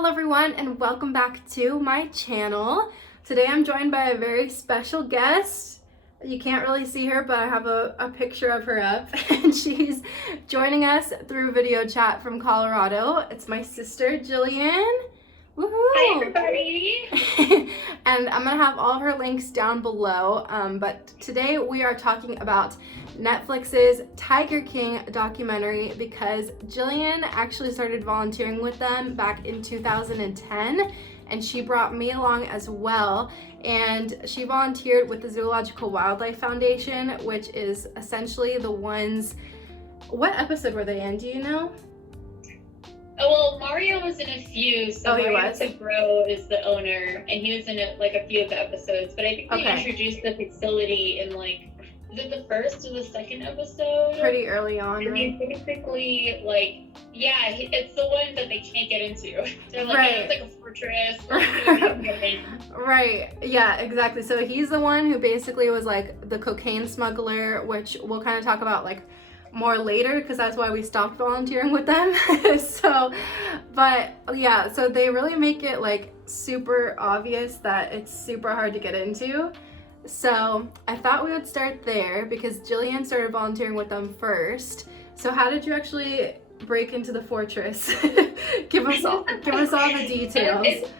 Hello everyone and welcome back to my channel. Today I'm joined by a very special guest. You can't really see her, but I have a picture of her up and she's joining us through video chat from Colorado. It's my sister Jillian. Woohoo! Hi everybody! And I'm gonna have all of her links down below, but today we are talking about Netflix's Tiger King documentary because Jillian actually started volunteering with them back in 2010 and she brought me along as well, and she volunteered with the Zoological Wildlife Foundation, which is essentially the ones... What episode were they in, do you know? Oh, well, Mario was in a few, so he Mario was? Tabreau is the owner, and he was in a few of the episodes, but I think they introduced the facility in is it the first or the second episode? Pretty early on, and right? he's basically it's the one that they can't get into. They're like, Right. yeah, it's like a fortress. Right, yeah, exactly. So he's the one who basically was like the cocaine smuggler, which we'll kind of talk about more later because that's why we stopped volunteering with them. So they really make it super obvious that it's super hard to get into. So I thought we would start there because Jillian started volunteering with them first. So how did you actually break into the fortress? give us all the details. It's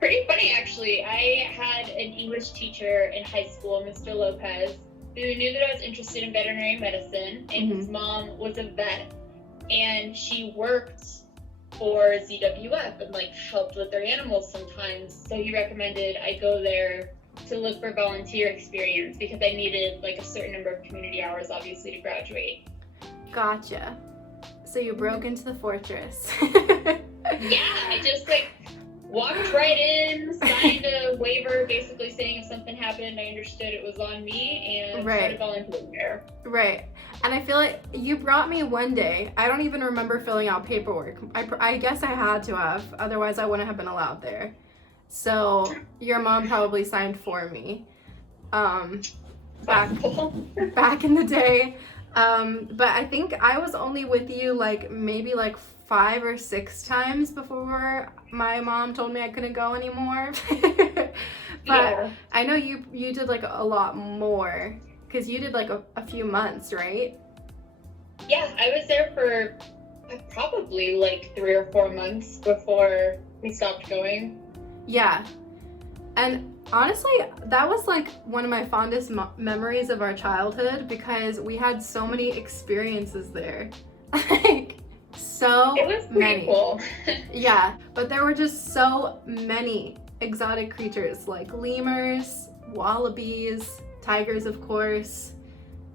pretty funny, actually. I had an English teacher in high school, Mr. Lopez, who knew that I was interested in veterinary medicine, and his mom was a vet, and she worked for ZWF and helped with their animals sometimes. So he recommended I go there to look for volunteer experience because I needed a certain number of community hours, obviously, to graduate. Gotcha. So you broke into the fortress. Yeah, I just walked right in, signed a waiver basically saying if something happened, I understood it was on me, and started volunteering there. Right. And I feel like you brought me one day. I don't even remember filling out paperwork. I guess I had to have, otherwise I wouldn't have been allowed there. So your mom probably signed for me back in the day. But I think I was only with you maybe 5 or 6 times before my mom told me I couldn't go anymore. But yeah. I know you did a lot more because you did a few months, right? Yeah, I was there for probably 3 or 4 months before we stopped going. Yeah. And honestly, that was one of my fondest memories of our childhood because we had so many experiences there. So it was pretty cool. Yeah, but there were just so many exotic creatures like lemurs, wallabies, tigers, of course,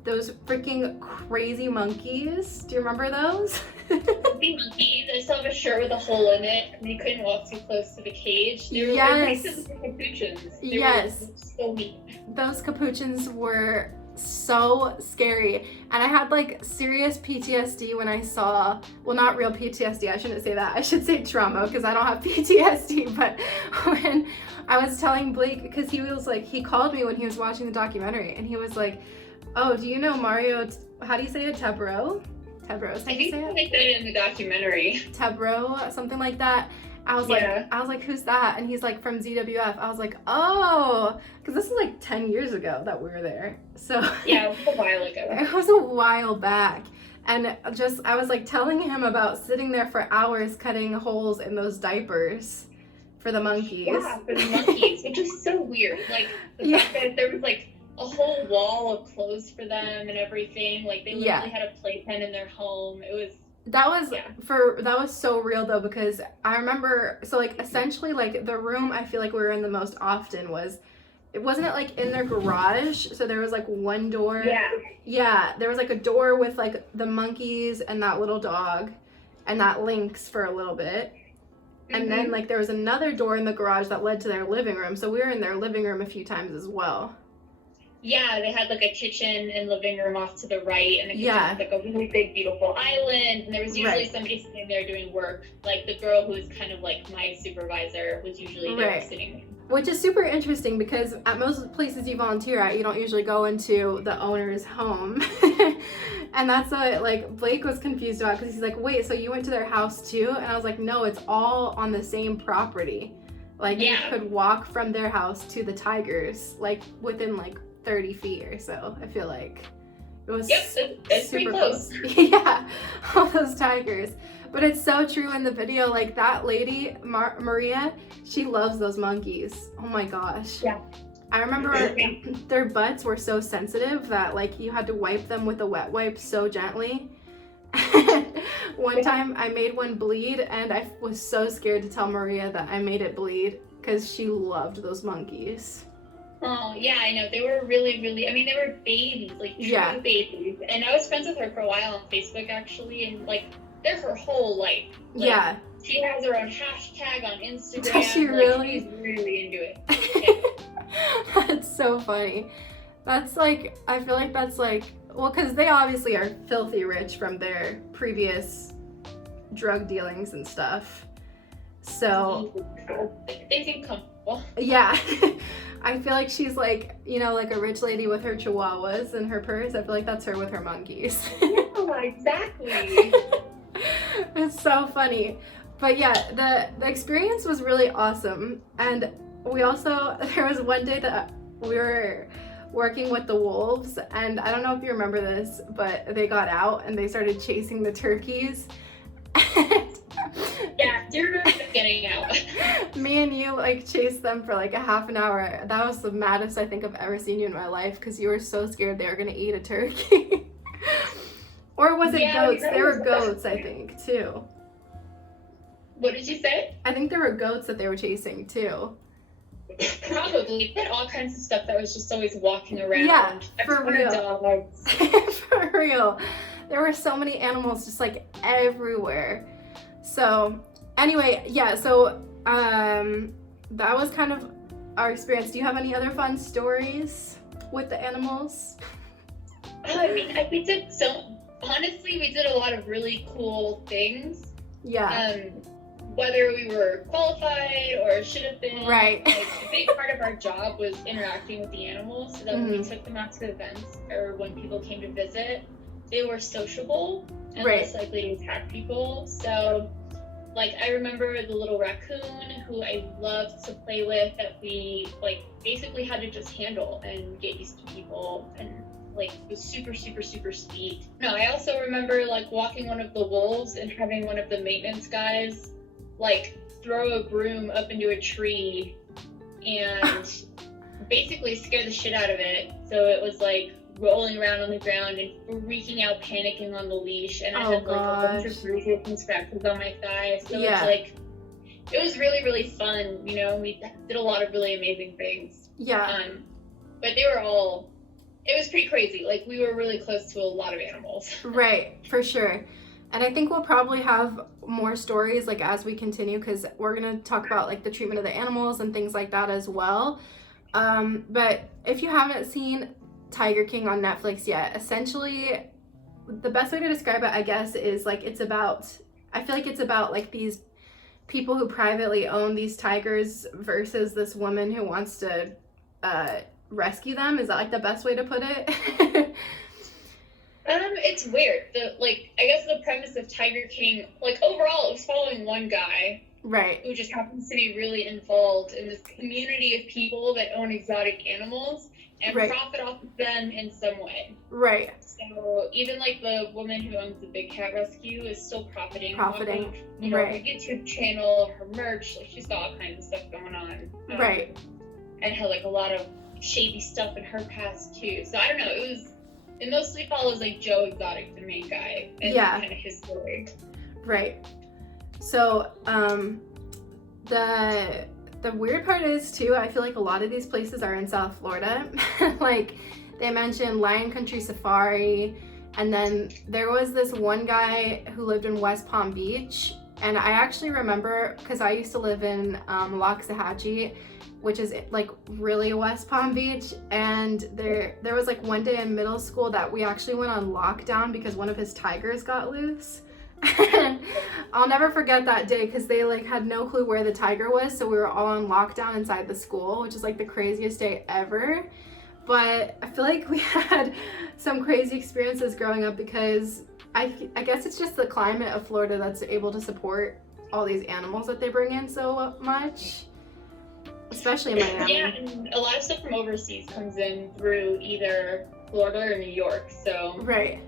those freaking crazy monkeys. Do you remember those? The monkeys. I still have a shirt with a hole in it and you couldn't walk too close to the cage. They were capuchins. They were so neat. Those capuchins were so scary, and I had serious PTSD when I saw, well, not real PTSD, I shouldn't say that, I should say trauma because I don't have PTSD, but when I was telling Blake, because he was he called me when he was watching the documentary and he was like, oh, do you know Mario, how do you say it, Tabreau? Tabreau, I think they said it in the documentary. Tabreau, something like that. I was like, who's that? And he's from ZWF. I was like, oh, because this is 10 years ago that we were there. So yeah, it was a while ago. It was a while back. And I was telling him about sitting there for hours cutting holes in those diapers for the monkeys. Yeah, for the monkeys, which is so weird. The fact that there was a whole wall of clothes for them and everything. They literally had a playpen in their home. It was... That was so real though, because I remember, so essentially the room I feel we were in the most often wasn't it in their garage? So there was one door. Yeah, there was a door with the monkeys and that little dog and that lynx for a little bit. And then there was another door in the garage that led to their living room. So we were in their living room a few times as well. Yeah, they had like a kitchen and living room off to the right, and the kitchen Yeah. was like a really big, beautiful island. And there was usually Right. somebody sitting there doing work. Like the girl who was kind of like my supervisor was usually there Right. sitting. Which is super interesting because at most places you volunteer at, you don't usually go into the owner's home. And that's what like Blake was confused about, because he's like, wait, so you went to their house too? And I was like, no, it's all on the same property. Like you could walk from their house to the tigers, like within like 30 feet or so. I feel like it was it's pretty close. Yeah, all those tigers. But it's so true in the video. Like that lady, Maria, she loves those monkeys. Oh my gosh. Yeah. I remember their butts were so sensitive that like you had to wipe them with a wet wipe so gently. One time I made one bleed, and I was so scared to tell Maria that I made it bleed because she loved those monkeys. Oh, yeah, I know. They were really, really, I mean, they were babies, like true babies. And I was friends with her for a while on Facebook, actually, and like, they're her whole life. Like, yeah. She has her own hashtag on Instagram. Does she really? She's really into it. Yeah. That's so funny. That's like, I feel like that's like, well, because they obviously are filthy rich from their previous drug dealings and stuff. So, they seem comfortable. Yeah. I feel like she's like, you know, like a rich lady with her chihuahuas in her purse. I feel like that's her with her monkeys. Yeah, exactly. It's so funny. But yeah, the experience was really awesome. And we also, there was one day that we were working with the wolves, and I don't know if you remember this, but they got out and they started chasing the turkeys. Yeah, you're getting out. Me and you like chased them for like a half an hour. That was the maddest I think I've ever seen you in my life, because you were so scared they were gonna eat a turkey. Or was it goats? There were goats, I think, too. What did you say? I think there were goats that they were chasing too. Probably. They had all kinds of stuff that was just always walking around. Yeah, for real. Dogs. For real. There were so many animals just like everywhere. So anyway, yeah, so that was kind of our experience. Do you have any other fun stories with the animals? I mean, we did honestly, we did a lot of really cool things. Yeah. Whether we were qualified or should have been. Right. Like, a big part of our job was interacting with the animals, so that when we took them out to events or when people came to visit, they were sociable and less likely to attack people. So, like, I remember the little raccoon who I loved to play with, that we, like, basically had to just handle and get used to people, and, like, was super, super, super sweet. No, I also remember, like, walking one of the wolves and having one of the maintenance guys, like, throw a broom up into a tree and basically scare the shit out of it. So it was, like, rolling around on the ground and freaking out, panicking on the leash, and I had like a bunch of bruises and scratches on my thighs. So it's like, it was really, really fun, you know. We did a lot of really amazing things. Yeah. But they were all, it was pretty crazy. Like, we were really close to a lot of animals. Right, for sure. And I think we'll probably have more stories like as we continue, because we're gonna talk about like the treatment of the animals and things like that as well. But if you haven't seen Tiger King on Netflix yet, essentially the best way to describe it, I guess, is like I feel like it's about like these people who privately own these tigers versus this woman who wants to rescue them. Is that like the best way to put it? It's weird. I guess the premise of Tiger King, like, overall, it was following one guy. Right. Who just happens to be really involved in this community of people that own exotic animals and profit off of them in some way. Right. So even like the woman who owns the Big Cat Rescue is still profiting. Off of, you know, her YouTube channel, her merch. Like, she's got all kinds of stuff going on. Right. And had like a lot of shady stuff in her past too. So I don't know. It was. It mostly follows like Joe Exotic, the main guy, and kind of his story. Right. So, the weird part is too, I feel like a lot of these places are in South Florida. Like, they mentioned Lion Country Safari, and then there was this one guy who lived in West Palm Beach, And I actually remember, because I used to live in Loxahatchee, which is like really West Palm Beach, and there was like one day in middle school that we actually went on lockdown because one of his tigers got loose. And I'll never forget that day because they like had no clue where the tiger was, so we were all on lockdown inside the school, which is like the craziest day ever. But I feel like we had some crazy experiences growing up because I guess it's just the climate of Florida that's able to support all these animals that they bring in so much, especially in Miami. Yeah, and a lot of stuff from overseas comes in through either Florida or New York, so Right.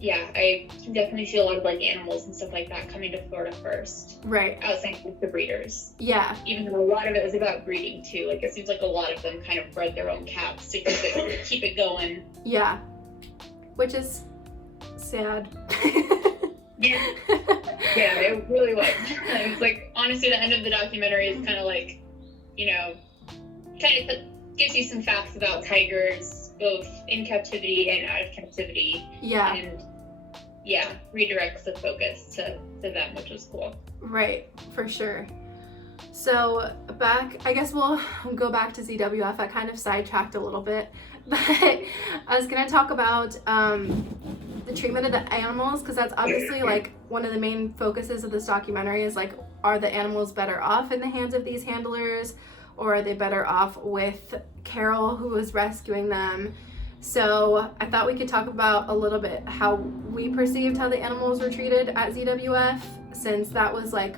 yeah, I can definitely see a lot of like animals and stuff like that coming to Florida first. Right. Outside of the breeders. Yeah. Even though a lot of it was about breeding too. Like it seems like a lot of them kind of bred their own cats to keep it going. Yeah. Which is sad. Yeah. Yeah, it really was. It was like, honestly, the end of the documentary is kind of like, you know, kind of gives you some facts about tigers, both in captivity and out of captivity. Yeah. And yeah, redirects the focus to them, which was cool. Right, for sure. So I guess we'll go back to ZWF. I kind of sidetracked a little bit, but I was going to talk about the treatment of the animals, because that's obviously like one of the main focuses of this documentary is like, are the animals better off in the hands of these handlers, or are they better off with Carol, who was rescuing them? So I thought we could talk about a little bit how we perceived how the animals were treated at ZWF, since that was like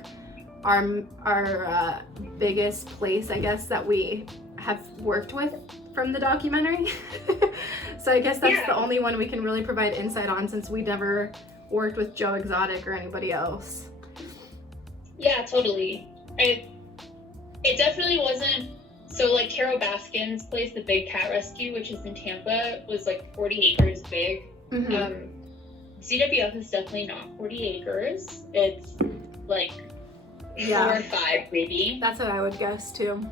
our biggest place, I guess, that we have worked with from the documentary. So I guess that's the only one we can really provide insight on, since we never worked with Joe Exotic or anybody else. Yeah, totally. It definitely wasn't. So like Carol Baskin's place, the Big Cat Rescue, which is in Tampa, was like 40 acres big. Mm-hmm. ZWF is definitely not 40 acres. It's like 4 or 5 maybe. That's what I would guess too.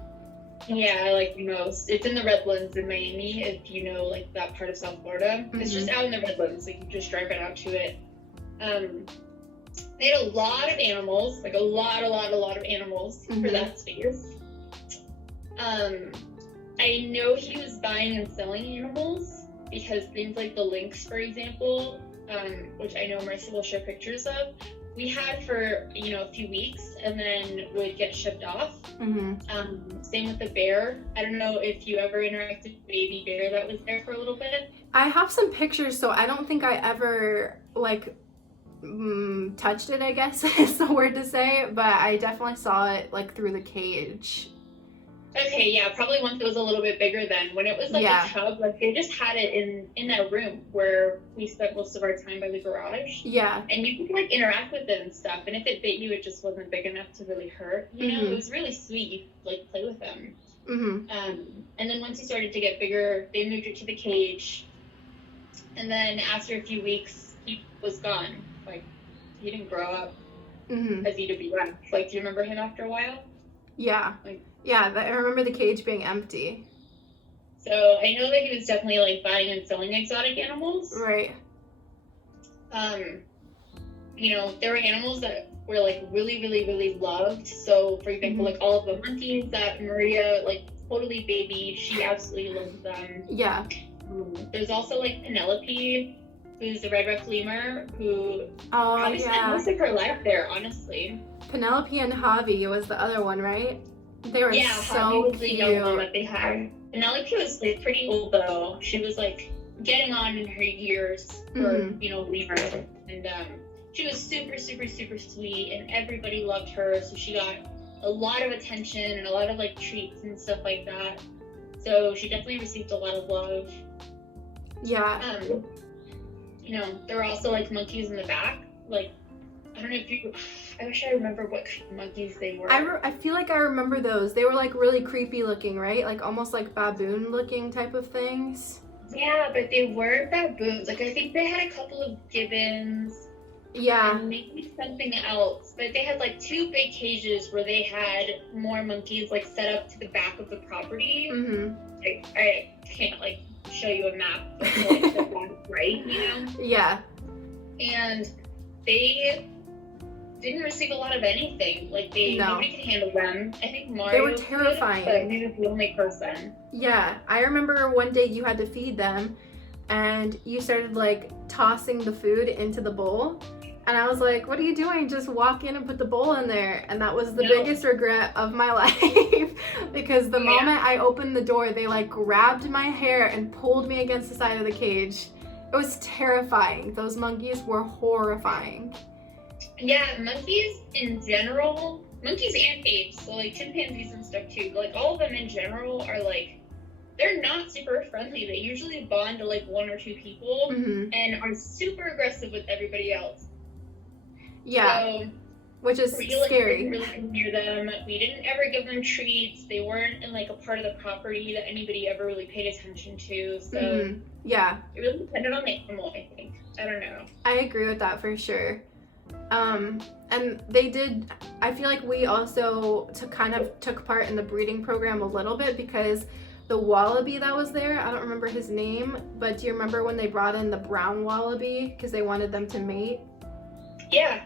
Yeah, like most. It's in the Redlands in Miami, if you know like that part of South Florida. Mm-hmm. It's just out in the Redlands, like you just drive right out to it. They had a lot of animals, like a lot of animals for that space. I know he was buying and selling animals, because things like the lynx, for example, which I know Marissa will share pictures of, we had for, you know, a few weeks and then would get shipped off. Same with the bear. I don't know if you ever interacted with the baby bear that was there for a little bit. I have some pictures, so I don't think I ever like touched it, I guess is the word to say, but I definitely saw it like through the cage. Okay, yeah, probably once it was a little bit bigger then. When it was like a tub, like they just had it in that room where we spent most of our time by the garage. Yeah. And you could like interact with it and stuff, and if it bit you, it just wasn't big enough to really hurt. You know, it was really sweet. You could like play with them. And then once he started to get bigger, they moved it to the cage. And then after a few weeks, he was gone. Like, he didn't grow up as ZWF. Like, do you remember him after a while? Yeah. Yeah, I remember the cage being empty. So I know that he was definitely like buying and selling exotic animals. Right. You know, there were animals that were like really loved. So for example, like all of the monkeys that Maria like totally babied, she absolutely loved them. Yeah. There's also like Penelope, who's the red ruff lemur, who probably spent most of her life there, honestly. Penelope and Javi was the other one, right? They were so Javi was cute. the young one that they had. Penelope was like pretty old though. She was like getting on in her years for you know, lemur, and she was super sweet, and everybody loved her. So she got a lot of attention and a lot of like treats and stuff like that. So she definitely received a lot of love. Yeah. You know, there were also like monkeys in the back. Like, I don't know if you. I wish I remember what kind of monkeys they were. I feel like I remember those. They were like really creepy looking, right? Like almost like baboon looking type of things. Yeah, but they weren't baboons. Like I think they had a couple of gibbons. Yeah. And maybe something else. But they had like 2 big cages where they had more monkeys like set up to the back of the property. I can't like show you a map but like the back right, you know? Yeah. And they didn't receive a lot of anything. Like No. nobody could handle them. I think Mario They were could, terrifying. but he was the only person. Yeah, I remember one day you had to feed them and you started like tossing the food into the bowl. And I was like, what are you doing? Just walk in and put the bowl in there. And that was the biggest regret of my life because the moment I opened the door, they like grabbed my hair and pulled me against the side of the cage. It was terrifying. Those monkeys were horrifying. Yeah, monkeys in general, monkeys and apes, so like chimpanzees and stuff too, like all of them in general are like, they're not super friendly. They usually bond to like one or two people and are super aggressive with everybody else. Yeah, so, which is scary. We didn't really come near them. We didn't ever give them treats. They weren't in like a part of the property that anybody ever really paid attention to. So yeah, it really depended on the animal, I think. I don't know. I agree with that for sure. And they did, I feel like we also took part in the breeding program a little bit because the wallaby that was there, I don't remember his name, but do you remember when they brought in the brown wallaby because they wanted them to mate? Yeah.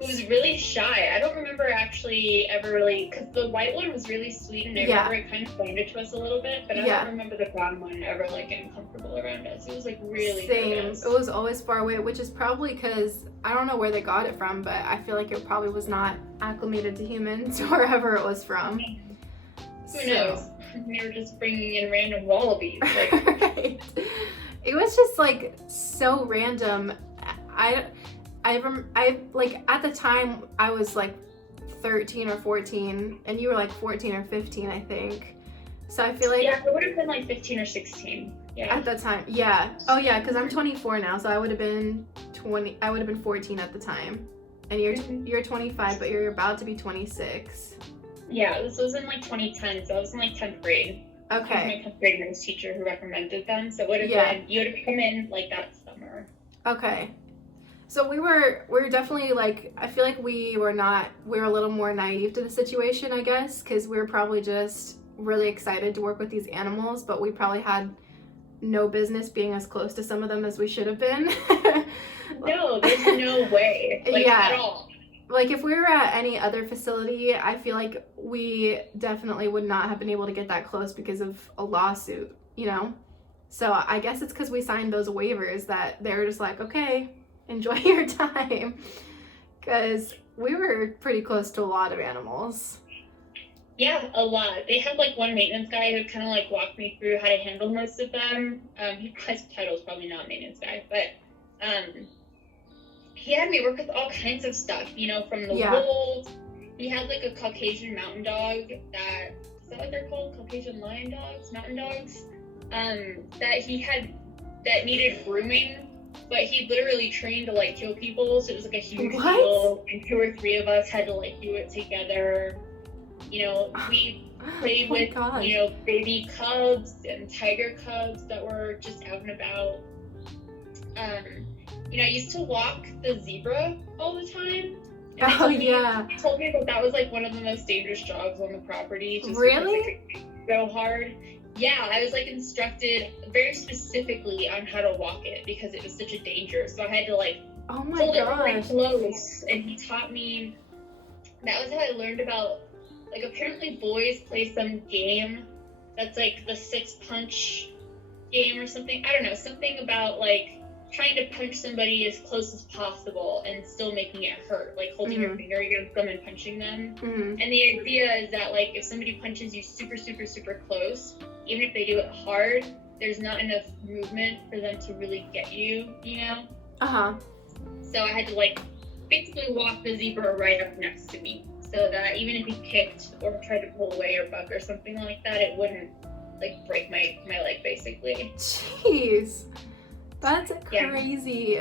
It was really shy. I don't remember actually ever really, because the white one was really sweet and I remember it kind of bonded to us a little bit, but I don't remember the brown one ever like getting comfortable around us. It was like really nervous. It was always far away, which is probably because, I don't know where they got it from, but I feel like it probably was not acclimated to humans wherever it was from. Who knows? They were just bringing in random wallabies. Like. Right. It was just like so random. I like at the time I was like 13 or 14 and you were like 14 or 15 I think, so I feel like it would have been like 15 or 16 at that time. Because I'm 24 now, so I would have been 14 at the time, and you're 25 but you're about to be 26. This was in like 2010, so I was in like 10th grade. Okay. I was my 10th grade English teacher who recommended them, so it would have been, you would have come in like that summer. Okay. So we were definitely like, I feel like we were a little more naive to the situation, I guess, because we were probably just really excited to work with these animals, but we probably had no business being as close to some of them as we should have been. No, there's no way. At all. Like if we were at any other facility, I feel like we definitely would not have been able to get that close because of a lawsuit, you know? So I guess it's because we signed those waivers that they were just like, okay, enjoy your time, because we were pretty close to a lot of animals. Yeah, a lot. They had like one maintenance guy who kind of like walked me through how to handle most of them. His title is probably not maintenance guy, but he had me work with all kinds of stuff, you know, from the wolves. He had like a Caucasian mountain dog is that what they're called? Caucasian lion dogs, mountain dogs, that needed grooming. But he literally trained to like kill people, so it was like a huge deal. And 2 or 3 of us had to like do it together. You know, we played with you know, baby cubs and tiger cubs that were just out and about. You know, I used to walk the zebra all the time. He told me that was like one of the most dangerous jobs on the property. Just really? Because it could go hard. Yeah, I was like instructed very specifically on how to walk it because it was such a danger. So I had to like hold it really close, and he taught me. That was how I learned about, like, apparently boys play some game that's like the 6-punch game or something. I don't know, something about like trying to punch somebody as close as possible and still making it hurt, like holding your finger against them and punching them. And the idea is that like if somebody punches you super, super, super close, even if they do it hard, there's not enough movement for them to really get you, you know? So I had to like basically walk the zebra right up next to me so that even if he kicked or tried to pull away or buck or something like that, it wouldn't like break my leg basically. Jeez. That's crazy.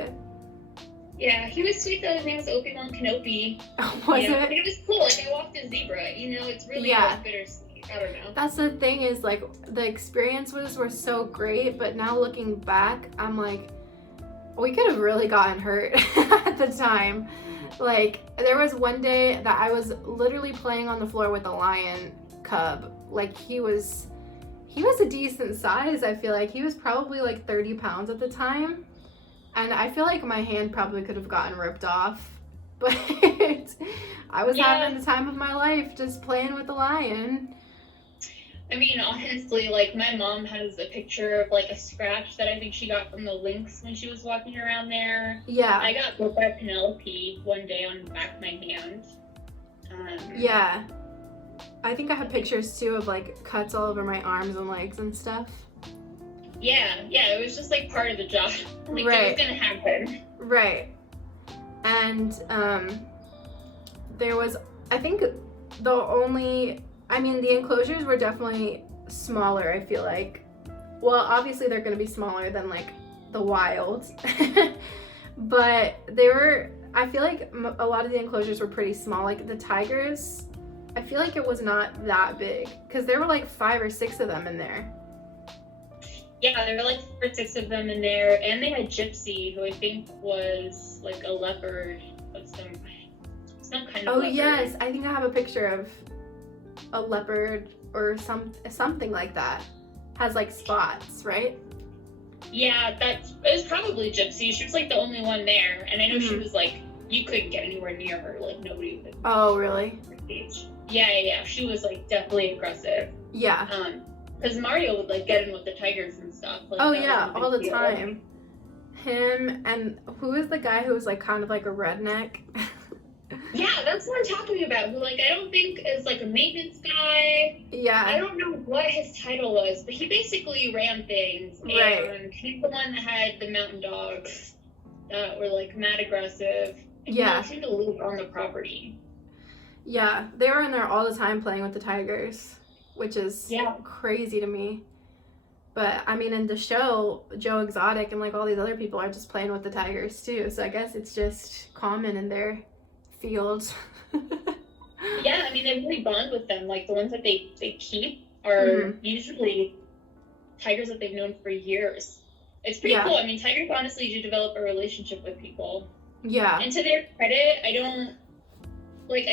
Yeah, he was sweet though. His name was Opie-Wan Kenobi. Was it? But it was cool. Like I walked a zebra. You know, it's really like, bittersweet. I don't know. That's the thing is like the experiences were so great, but now looking back, I'm like, we could have really gotten hurt at the time. Like there was one day that I was literally playing on the floor with a lion cub. Like he was a decent size. I feel like he was probably like 30 pounds at the time, and I feel like my hand probably could have gotten ripped off but I was Yeah. having the time of my life just playing with the lion. I mean, honestly, like, my mom has a picture of, like, a scratch that I think she got from the lynx when she was walking around there. Yeah. I got bit by Penelope one day on the back of my hand. Yeah. I think I have pictures too of like cuts all over my arms and legs and stuff. Yeah, it was just like part of the job. Like, Right. it was gonna happen. Right. And there was, I think the enclosures were definitely smaller, I feel like. Well, obviously they're going to be smaller than like the wild. But I feel like a lot of the enclosures were pretty small. Like the tigers, I feel like it was not that big because there were like 5 or 6 of them in there. Yeah, there were like 5 or 6 of them in there, and they had Gypsy, who I think was like a leopard of some kind of leopard. Yes, I think I have a picture of a leopard or something like that. Has like spots, right? Yeah, it was probably Gypsy. She was like the only one there, and I know she was like, you couldn't get anywhere near her, like nobody would. Oh, really? Yeah, she was like definitely aggressive. Yeah. Because Mario would like get in with the tigers and stuff. Like, oh yeah, all the time. Him and who is the guy who was like kind of like a redneck? Yeah, that's what I'm talking about. Who, like, I don't think is like a maintenance guy. Yeah. I don't know what his title was, but he basically ran things. Right. And he's the one that had the mountain dogs that were like mad aggressive. And Yeah. He seemed to live on the property. Yeah, they were in there all the time playing with the tigers, which is crazy to me. But I mean, in the show, Joe Exotic and like all these other people are just playing with the tigers too. So I guess it's just common in their fields. Yeah, I mean, they really bond with them. Like the ones that they keep are usually tigers that they've known for years. It's pretty cool. I mean, tigers honestly do develop a relationship with people. Yeah. And to their credit, I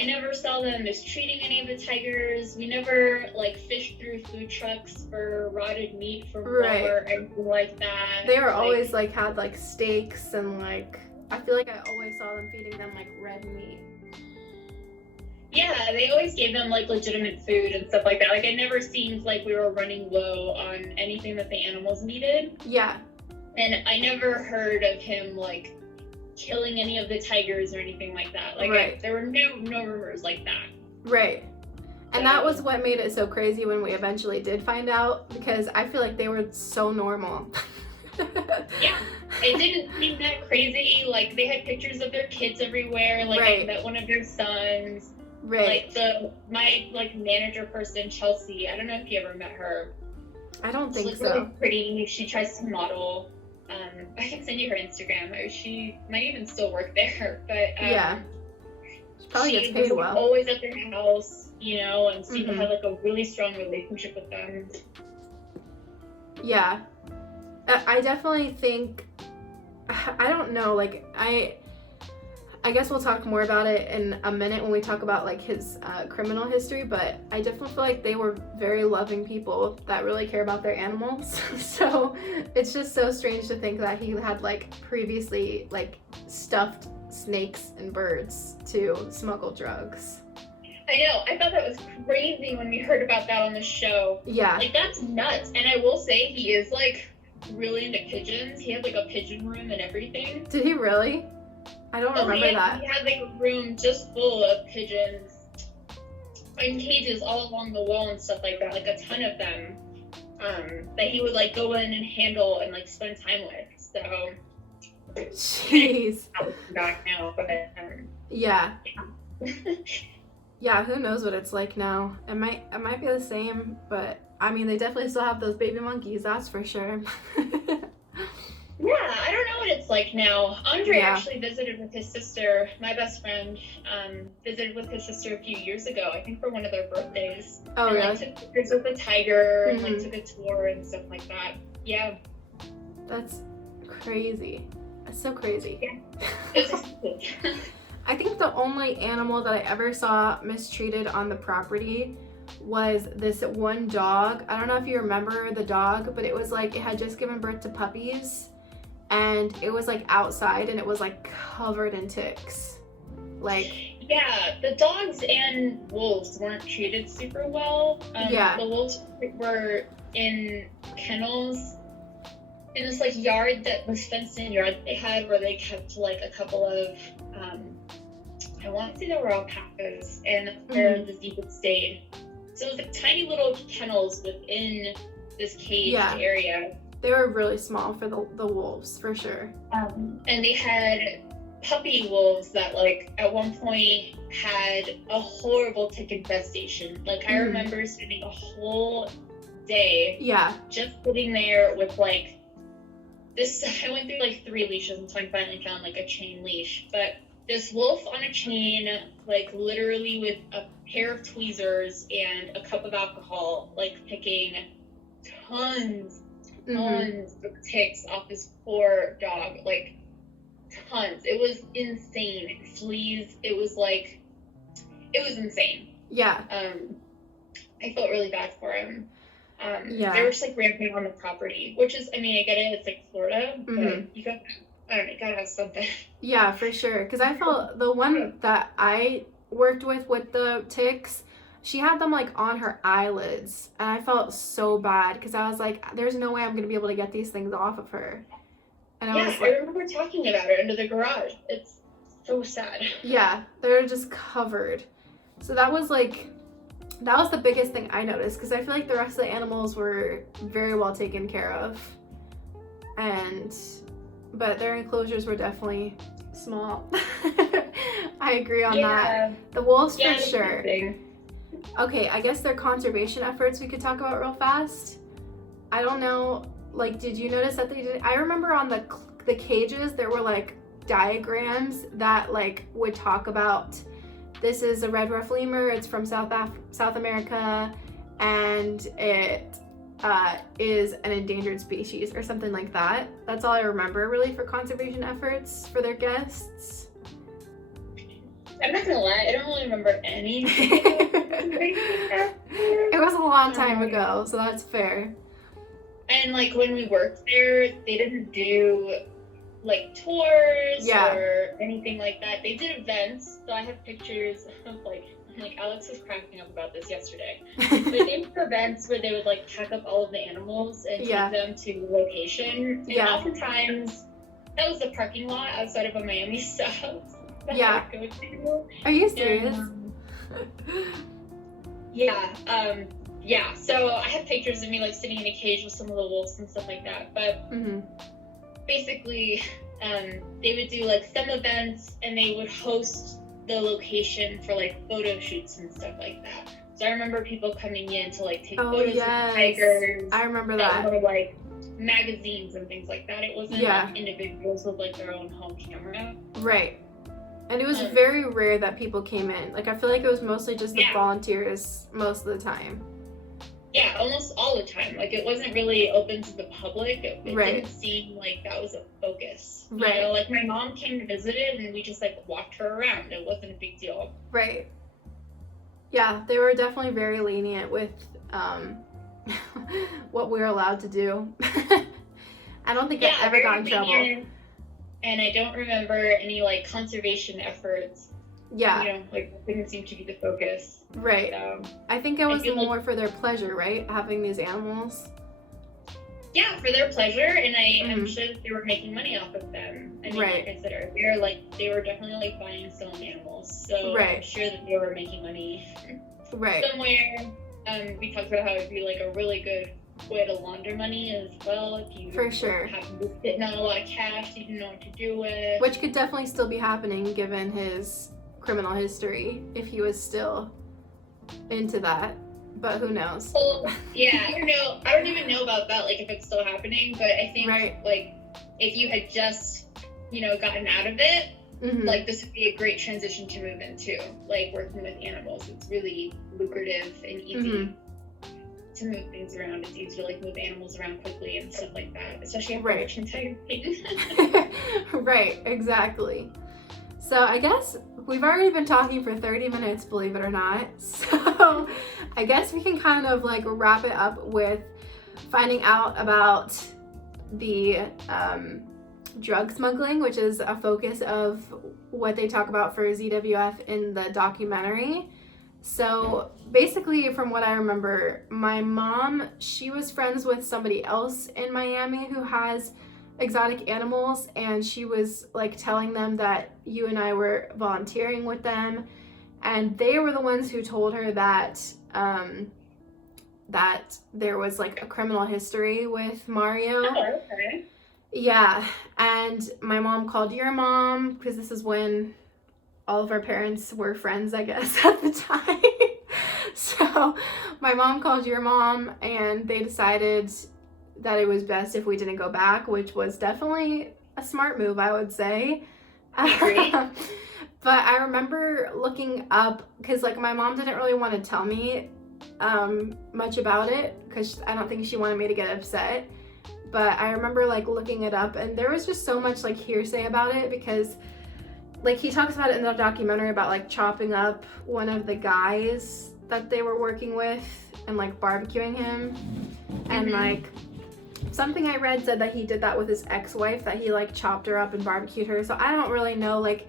never saw them mistreating any of the tigers. We never, like, fished through food trucks for rotted meat from war or anything like that. They were always, like, had, like, steaks and, like, I feel like I always saw them feeding them, like, red meat. Yeah, they always gave them, like, legitimate food and stuff like that. Like, it never seemed like we were running low on anything that the animals needed. Yeah. And I never heard of him, like, killing any of the tigers or anything like that. Like, there were no rumors like that. Right. And that was what made it so crazy when we eventually did find out, because I feel like they were so normal. Yeah, it didn't seem that crazy. Like, they had pictures of their kids everywhere. Like, I met one of their sons. Right. Like, my manager person, Chelsea, I don't know if you ever met her. I don't think She's so. Really pretty. She tries to model. I can send you her Instagram. She might even still work there, but yeah, she probably gets paid well. Always at their house, you know, and seemed to have like a really strong relationship with them. Yeah, I definitely think. I don't know. Like I guess we'll talk more about it in a minute when we talk about like his criminal history, but I definitely feel like they were very loving people that really care about their animals. So it's just so strange to think that he had like previously like stuffed snakes and birds to smuggle drugs. I know. I thought that was crazy when we heard about that on the show. Yeah. Like, that's nuts. And I will say he is like really into pigeons. He had like a pigeon room and everything. Did he really? I don't remember that. He had like a room just full of pigeons in cages all along the wall and stuff like that, like a ton of them, that he would like go in and handle and like spend time with. So, jeez. Back now, but yeah. Yeah, who knows what it's like now? It might be the same, but I mean, they definitely still have those baby monkeys, that's for sure. Yeah, I don't know what it's like now. Andre actually visited with his sister, my best friend, visited with his sister a few years ago, I think for one of their birthdays. Oh, and, really? Like, took pictures with the tiger and like took a tour and stuff like that. Yeah. That's crazy. That's so crazy. Yeah. I think the only animal that I ever saw mistreated on the property was this one dog. I don't know if you remember the dog, but it was like, it had just given birth to puppies. And it was like outside and it was like covered in ticks. Like, yeah, the dogs and wolves weren't treated super well. Yeah. The wolves were in kennels in this like yard that was fenced in yard they had, where they kept like a couple of I want to say they were alpacas, and where the zebra stayed. So it was like tiny little kennels within this caged area. They were really small for the wolves, for sure. And they had puppy wolves that like at one point had a horrible tick infestation. Like I remember spending a whole day just sitting there with like this. I went through like 3 leashes until I finally found like a chain leash, but this wolf on a chain, like literally with a pair of tweezers and a cup of alcohol, like picking tons of ticks off this poor dog, like tons. It was insane. Fleas. It was insane. Yeah. I felt really bad for him. They were just like ramping on the property, which is, I mean, I get it, it's like Florida, but you gotta have something. Yeah, for sure. Because I felt the one that I worked with the ticks, she had them like on her eyelids, and I felt so bad because I was like, there's no way I'm gonna be able to get these things off of her. And I was like, I remember talking about it under the garage. It's so sad. Yeah, they're just covered. So that was the biggest thing I noticed, because I feel like the rest of the animals were very well taken care of, but their enclosures were definitely small. I agree on that. The wolves for sure. Okay, I guess their conservation efforts we could talk about real fast. I don't know, like, did you notice that they did? I remember on the cages there were like diagrams that like would talk about, this is a red ruff lemur, it's from South America, and it is an endangered species or something like that. That's all I remember really for conservation efforts for their guests. I'm not gonna lie, I don't really remember anything. It was a long time ago, so that's fair. And like when we worked there, they didn't do like tours or anything like that. They did events, so I have pictures of like Alex was cracking up about this yesterday. But they did events where they would like pack up all of the animals and take them to the location. And oftentimes that was the parking lot outside of a Miami stop. Yeah. Are you serious? So I have pictures of me like sitting in a cage with some of the wolves and stuff like that. But basically, they would do like some events, and they would host the location for like photo shoots and stuff like that. So I remember people coming in to like take photos of tigers. I remember that. Were like magazines and things like that. It wasn't like individuals with like their own home camera. Right. And it was very rare that people came in. Like, I feel like it was mostly just the volunteers most of the time. Yeah, almost all the time. Like, it wasn't really open to the public. It didn't seem like that was a focus. Right. You know, like, my mom came to visit it, and we just, like, walked her around. It wasn't a big deal. Right. Yeah, they were definitely very lenient with what we were allowed to do. I don't think I ever got in trouble. And I don't remember any, like, conservation efforts. Yeah. You know, like, it didn't seem to be the focus. Right. I think it was more for their pleasure, right? Having these animals. Yeah, for their pleasure, and I'm sure that they were making money off of them. I mean, like I said earlier, they were definitely, like, buying and selling animals. So I'm sure that they were making money somewhere. We talked about how it'd be, like, a really good way to launder money as well. If you happen to be sitting on a lot of cash you didn't know what to do with. Which could definitely still be happening given his criminal history, if he was still into that. But who knows? Well, yeah, I don't know. I don't even know about that, like, if it's still happening. But I think, like, if you had just, you know, gotten out of it, like, this would be a great transition to move into, like, working with animals. It's really lucrative and easy to move things around. It's easy to, like, move animals around quickly and stuff like that, especially after a tiger thing. Right, exactly. So I guess we've already been talking for 30 minutes, believe it or not. So I guess we can kind of like wrap it up with finding out about the drug smuggling, which is a focus of what they talk about for ZWF in the documentary. So basically, from what I remember, my mom, she was friends with somebody else in Miami who has exotic animals, and she was like telling them that you and I were volunteering with them, and they were the ones who told her that that there was like a criminal history with Mario. Oh, okay. Yeah, and my mom called your mom, because this is when all of our parents were friends, I guess, at the time. So my mom called your mom, and they decided that it was best if we didn't go back, which was definitely a smart move, I would say. I agree. But I remember looking up, because like my mom didn't really want to tell me much about it, because I don't think she wanted me to get upset. But I remember like looking it up, and there was just so much like hearsay about it, because like he talks about it in the documentary about like chopping up one of the guys that they were working with and like barbecuing him. And like something I read said that he did that with his ex-wife, that he like chopped her up and barbecued her. So I don't really know like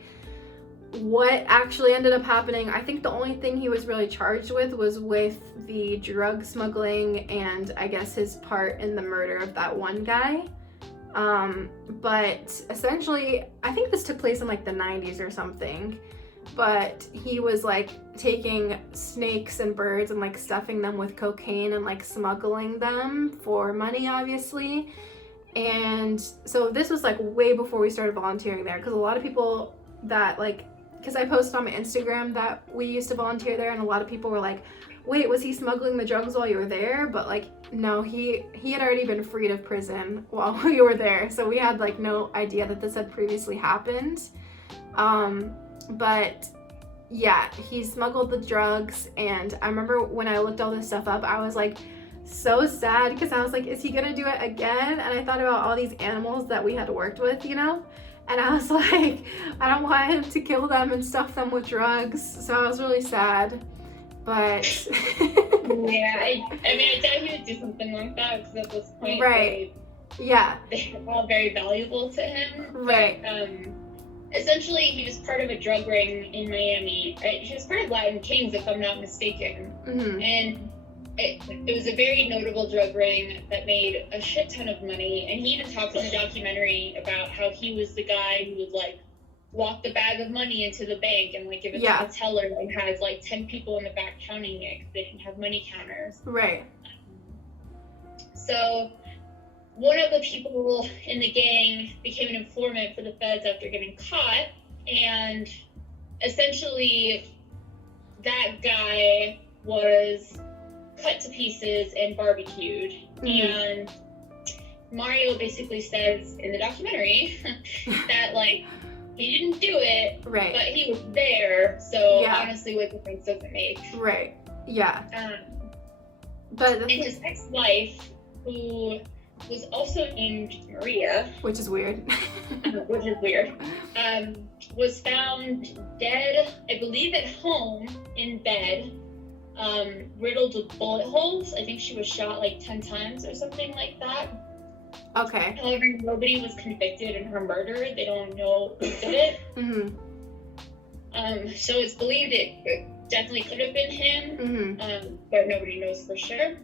what actually ended up happening. I think the only thing he was really charged with was with the drug smuggling and I guess his part in the murder of that one guy. But essentially, I think this took place in like the 90s or something, but he was like taking snakes and birds and like stuffing them with cocaine and like smuggling them for money, obviously. And so this was like way before we started volunteering there, because a lot of people that like, because I posted on my Instagram that we used to volunteer there, and a lot of people were like, wait, was he smuggling the drugs while you were there? But like, no, he had already been freed of prison while we were there, so we had like no idea that this had previously happened. But yeah, he smuggled the drugs, and I remember when I looked all this stuff up, I was like so sad, because I was like, is he gonna do it again? And I thought about all these animals that we had worked with, you know? And I was like, I don't want him to kill them and stuff them with drugs. So I was really sad. But yeah, I mean, I doubt he would do something like that, because at this point, right, yeah, they're all very valuable to him. Right. But, essentially, he was part of a drug ring in Miami. Right? He was part of Latin Kings, if I'm not mistaken. Mm-hmm. And it was a very notable drug ring that made a shit ton of money. And he even talks in the documentary about how he was the guy who would like walk the bag of money into the bank and like give it to the teller, and has like 10 people in the back counting it, because they didn't have money counters. Right. So one of the people in the gang became an informant for the feds after getting caught, and essentially that guy was cut to pieces and barbecued. And Mario basically says in the documentary that like he didn't do it, right, but he was there, so honestly what difference does it make? Right. Yeah. But and his ex-wife, who was also named Maria, which is weird, was found dead, I believe at home in bed, riddled with bullet holes. I think she was shot like 10 times or something like that. Okay. However, nobody was convicted in her murder. They don't know who did it. So it's believed it definitely could have been him, but nobody knows for sure.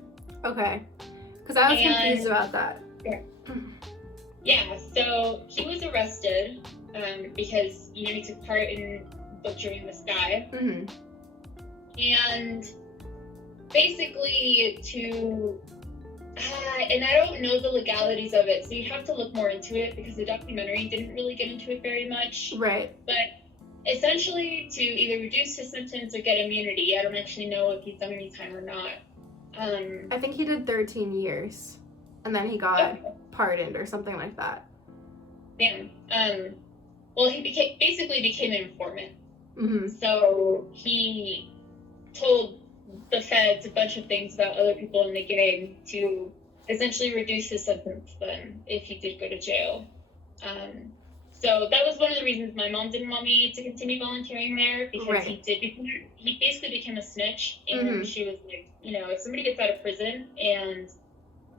Okay. Because I was confused about that. Yeah, so he was arrested because he took part in butchering this guy. And basically and I don't know the legalities of it, so you have to look more into it, because the documentary didn't really get into it very much. Right. But essentially, to either reduce his sentence or get immunity, I don't actually know if he's done any time or not. I think he did 13 years, and then he got pardoned or something like that. Yeah. Well, he basically became an informant. So he told the feds a bunch of things about other people in the gang to essentially reduce his sentence then if he did go to jail. So that was one of the reasons my mom didn't want me to continue volunteering there, because he basically became a snitch, and she was like, if somebody gets out of prison and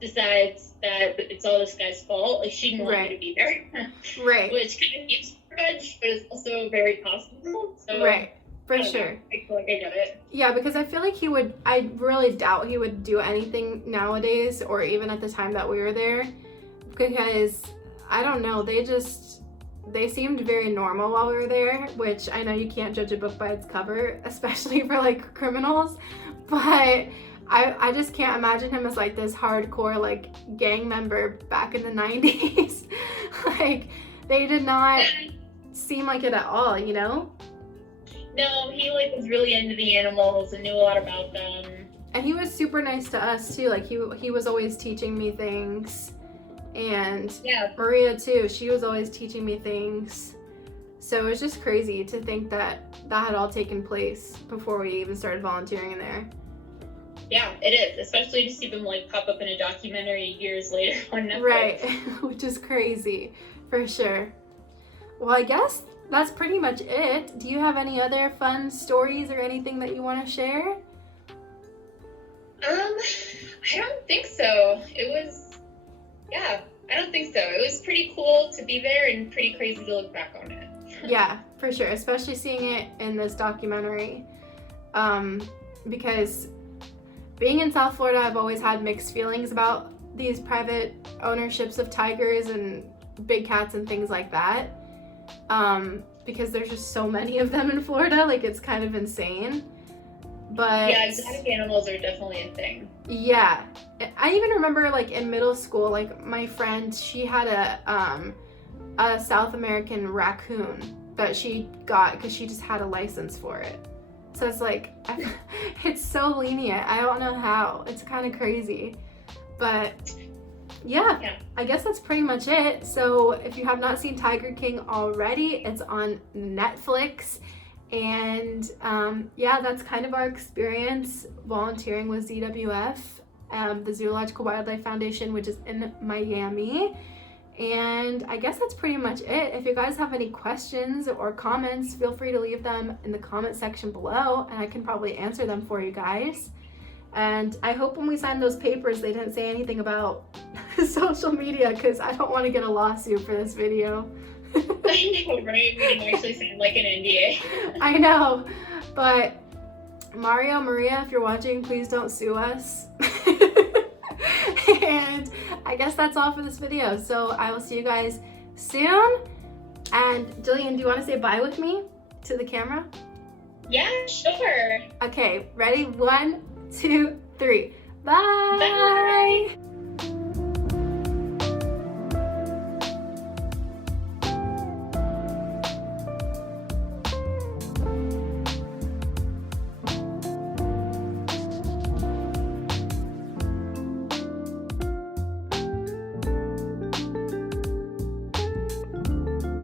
decides that it's all this guy's fault. Like, she didn't want Right. you to be there. Right. Which kind of gives her grudge, but it's also very possible. So, Right. For I don't know. sure. I feel like I get it. Yeah, because I feel like I really doubt he would do anything nowadays or even at the time that we were there, because I don't know, they seemed very normal while we were there, which I know you can't judge a book by its cover, especially for like criminals, but I just can't imagine him as like this hardcore like gang member back in the 90s. Like, they did not seem like it at all, you know? No, he like was really into the animals and knew a lot about them. And he was super nice to us too. Like, he was always teaching me things. And Yeah. Maria too, she was always teaching me things. So it was just crazy to think that had all taken place before we even started volunteering in there. Yeah, it is, especially to see them like pop up in a documentary years later on Netflix. Right, which is crazy, for sure. Well, I guess that's pretty much it. Do you have any other fun stories or anything that you want to share? I don't think so. I don't think so. It was pretty cool to be there and pretty crazy to look back on it. Yeah, for sure, especially seeing it in this documentary. Because being in South Florida, I've always had mixed feelings about these private ownerships of tigers and big cats and things like that. Because there's just so many of them in Florida, like, it's kind of insane. But yeah, exotic animals are definitely a thing. yeah, I even remember like in middle school, like my friend, she had a South American raccoon that she got because she just had a license for it. So it's like, it's so lenient. I don't know how. It's kind of crazy. But yeah, I guess that's pretty much it. So if you have not seen Tiger King already, it's on Netflix. And yeah, that's kind of our experience volunteering with ZWF, the Zoological Wildlife Foundation, which is in Miami. And I guess that's pretty much it. If you guys have any questions or comments, feel free to leave them in the comment section below, and I can probably answer them for you guys. And I hope when we sign those papers, they didn't say anything about social media, because I don't want to get a lawsuit for this video. I know, right? We didn't actually sound like an NDA. I know, but Mario, Maria, if you're watching, please don't sue us. And I guess that's all for this video. So I will see you guys soon. And Jillian, do you want to say bye with me to the camera? Yeah, sure. Okay, ready? 1, 2, 3. Bye. Bye.